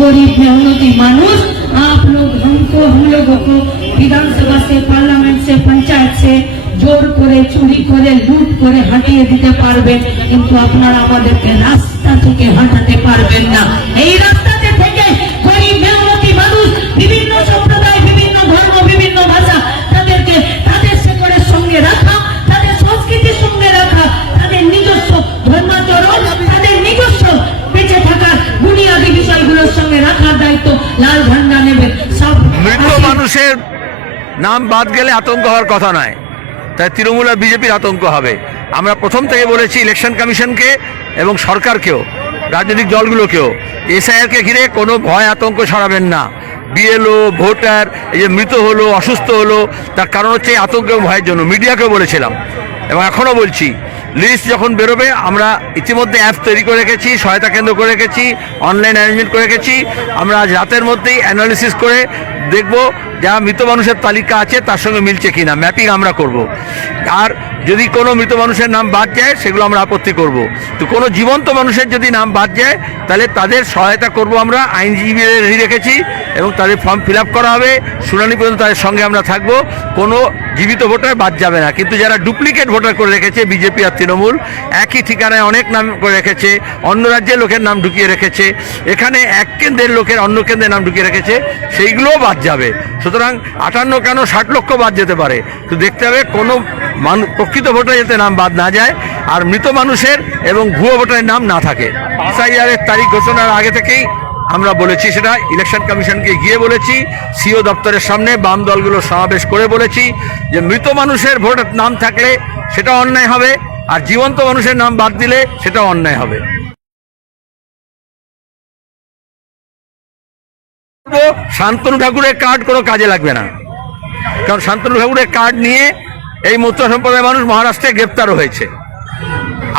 गरीब मेहनती मानुष आप लोग हमको हम लोगों को विधानसभा से पार्लियामेंट से पंचायत से জোর করে চুরি করে লুট করে হাঁটিয়ে দিতে পারবেন, কিন্তু আপনারা আমাদেরকে রাস্তা থেকে হাঁটাতে পারবেন না। এই রাস্তাতে থেকে গরিব মেহনতি মানুষ, বিভিন্ন সম্প্রদায়, বিভিন্ন ধর্ম, বিভিন্ন ভাষা, তাদেরকে তাদের শেকড়ের সঙ্গে রাখা, তাদের সংস্কৃতির সঙ্গে রাখা, তাদের নিজস্ব ধর্মাচরণ, তাদের নিজস্ব বেঁচে থাকার বুনিয়াদী বিষয়গুলোর সঙ্গে রাখার দায়িত্ব লাল ঝান্ডা নেবেন। সব মৃত মানুষের নাম বাদ গেলে আতঙ্ক হওয়ার কথা নয়, তাই তৃণমূল আর বিজেপির আতঙ্ক হবে। আমরা প্রথম থেকে বলেছি ইলেকশন কমিশনকে এবং সরকারকেও, রাজনৈতিক দলগুলোকেও, এসআইআরকে ঘিরে কোনো ভয় আতঙ্ক ছড়াবেন না। বিএলও ভোটার এই যে মৃত হলো, অসুস্থ হলো, তার কারণ হচ্ছে আতঙ্ক এবং ভয়ের জন্য। মিডিয়াকেও বলেছিলাম এবং এখনও বলছি, লিস্ট যখন বেরোবে আমরা ইতিমধ্যে অ্যাপ তৈরি করে রেখেছি, সহায়তা কেন্দ্র করে রেখেছি, অনলাইন অ্যারেঞ্জমেন্ট করে রেখেছি। আমরা আজ রাতের মধ্যেই অ্যানালিসিস করে দেখব যা মৃত মানুষের তালিকা আছে তার সঙ্গে মিলছে কিনা, ম্যাপিং আমরা করব। আর যদি কোনো মৃত মানুষের নাম বাদ যায় সেগুলো আমরা আপত্তি করব। তো কোনো জীবন্ত মানুষের যদি নাম বাদ যায় তাহলে তাদের সহায়তা করব। আমরা আইনজীবীদের রেডি রেখেছি এবং তাদের ফর্ম ফিল আপ করা হবে, শুনানি পর্যন্ত তাদের সঙ্গে আমরা থাকব। কোনো জীবিত ভোটার বাদ যাবে না। কিন্তু যারা ডুপ্লিকেট ভোটার করে রেখেছে বিজেপি আর তৃণমূল, একই ঠিকানায় অনেক নাম করে রেখেছে, অন্য রাজ্যের লোকের নাম ঢুকিয়ে রেখেছে, এখানে এক কেন্দ্রের লোকের অন্য কেন্দ্রের নাম ঢুকিয়ে রেখেছে, সেইগুলোও বাদ যাবে। সুতরাং 58 কেন 60 লক্ষ বাদ যেতে পারে। তো দেখতে হবে কোনো প্রকৃত ভোটার যাতে নাম বাদ না যায় আর মৃত মানুষের এবং ভুয়ো ভোটারের নাম না থাকে। এসআইআরের তারিখ ঘোষণার আগে থেকেই আমরা বলেছি, সেটা ইলেকশন কমিশনকে গিয়ে বলেছি, সিও দপ্তরের সামনে বাম দলগুলো সমাবেশ করে বলেছি যে মৃত মানুষের ভোটার নাম থাকলে সেটা অন্যায় হবে, আর জীবন্ত মানুষের নাম বাদ দিলে সেটা অন্যায় হবে। শান্তনু ঠাকুরের কার্ড কোনো কাজে লাগবে না, কারণ শান্তনু ঠাকুরের কার্ড নিয়ে এই মতুয়া সম্প্রদায়ের মানুষ মহারাষ্ট্রে গ্রেপ্তারও হয়েছে।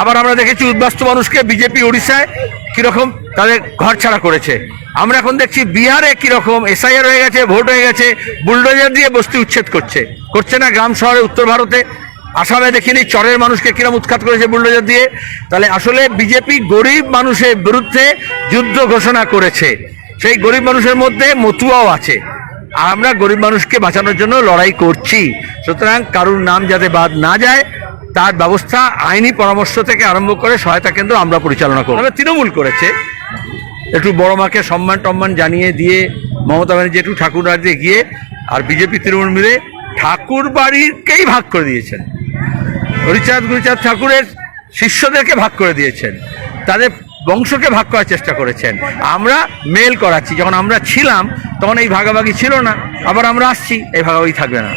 আবার আমরা দেখেছি উদ্বাস্তু মানুষকে বিজেপি উড়িষ্যায় কীরকম তাদের ঘর ছাড়া করেছে। আমরা এখন দেখছি বিহারে কীরকম এসআইআর হয়ে গেছে, ভোট হয়ে গেছে, বুলডোজার দিয়ে বস্তি উচ্ছেদ করছে না গ্রাম শহরে উত্তর ভারতে। আসামে দেখিনি চরের মানুষকে কিরম উৎখাত করেছে বুলডোজার দিয়ে। তাহলে আসলে বিজেপি গরিব মানুষের বিরুদ্ধে যুদ্ধ ঘোষণা করেছে, সেই গরিব মানুষের মধ্যে মতুয়াও আছে। আর আমরা গরিব মানুষকে বাঁচানোর জন্য লড়াই করছি। সুতরাং কারুর নাম যাতে বাদ না যায় তার ব্যবস্থা আইনি পরামর্শ থেকে আরম্ভ করে সহায়তা কেন্দ্র আমরা পরিচালনা করব। তৃণমূল করেছে, একটু বড় মাকে সম্মান টম্মান জানিয়ে দিয়ে মমতা ব্যানার্জি একটু ঠাকুর বাড়িতে গিয়ে, আর বিজেপি তৃণমূল মিলে ঠাকুর বাড়িকেই ভাগ করে দিয়েছেন। হরিচাঁদ গুরুচাঁদ ঠাকুরের শিষ্যদেরকে ভাগ করে দিয়েছেন, তাদের বংশকে ভাগ করার চেষ্টা করেছেন। আমরা মেল করাচ্ছি, যখন আমরা ছিলাম তখন এই ভাগাভাগি ছিল না, আবার আমরা আসছি, এই ভাগাভাগি থাকবে না।